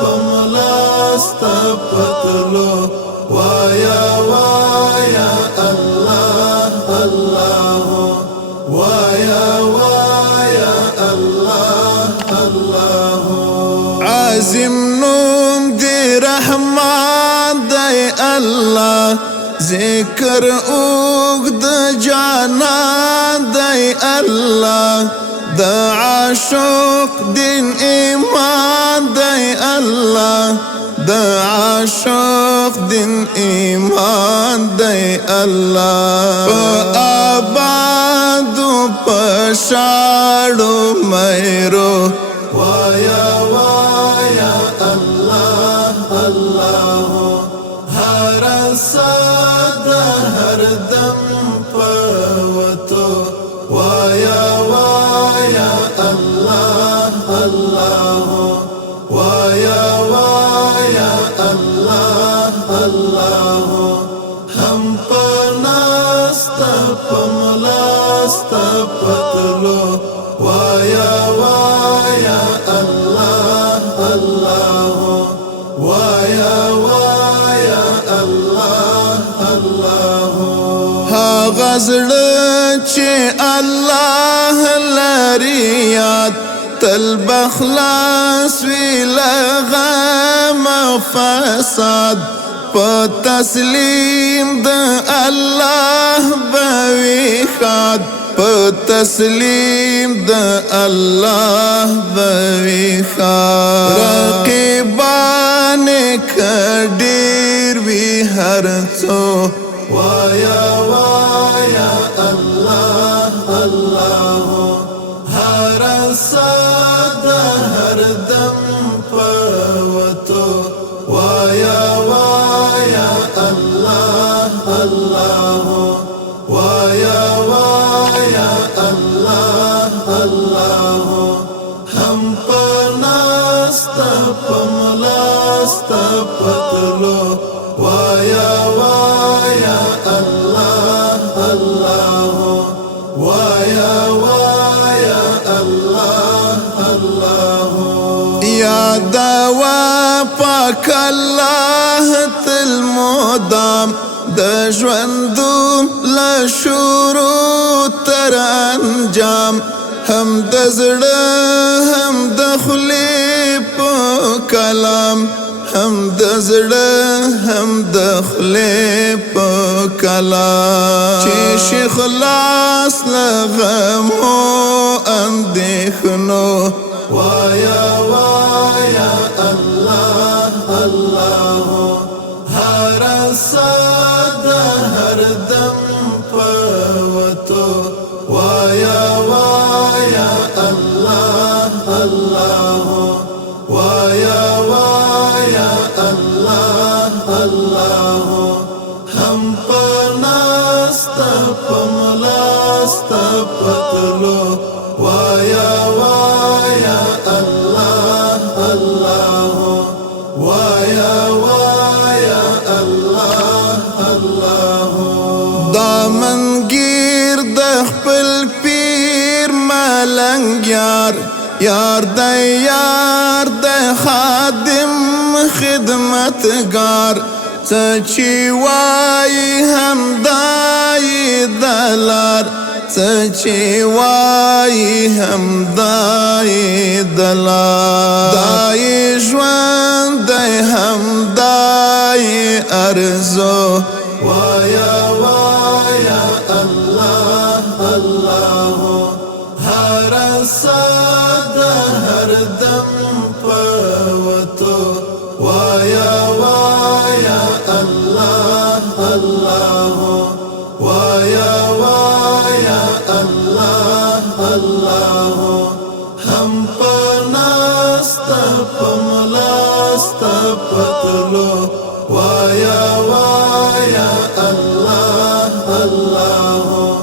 پملا ستا پتلو وایا وایا الله الله وایا وایا الله الله عظیم نوم دی رحمان دی الله ذکر اوږد جانان دی الله د عاشق دین ایمان دی الله د عاشق دین ایمان دی الله په آبادو په شاړو میرو وایا وایا الله الله هر صد هر دم پوتو وایا وایا الله الله وایا وایا الله الله هم پناستا پملاستا پتلو وایا وایا الله الله وایا وایا الله الله هغه زړه چې الله لري یاد تل بخلاص وی له غم فساد په تسلیم د الله بوي خاد په تسلیم د الله بوي خاد رقیبان کډیر وی هر څو وایا وایا الله الله هر صد هر دم پوتو وایا وایا الله الله وایا وایا الله الله هم پناستا پملاستا پتلو وایا وایا الله الله وایا وایا الله الله یاد وا پاک الله تل مدام د ژوندون له شروع تر انجام هم د زړه هم د خولې په کلام هم د زړه هم د خولې په کلام چې شي خلاص له غمو اندېښنو وایا وایا الله الله هر صد هر دم پوتو وایا وایا الله الله وایا وایا الله الله هم پناستا پملاستا پتلو وایا وایا الله الله وایا وایا الله الله دامنگیر د خپل پیر ملنګ یار یار د یار د خادم خدمتگار سچی وای هم دای دلار سچی وای هم دای دلار دای ژوند دای هم دای ارزو وایا وایا الله الله هر صد هر دم پوتو وایا وایا الله الله وایا وایا الله الله هم پناستا پملاستا پتلو وایا وایا الله الله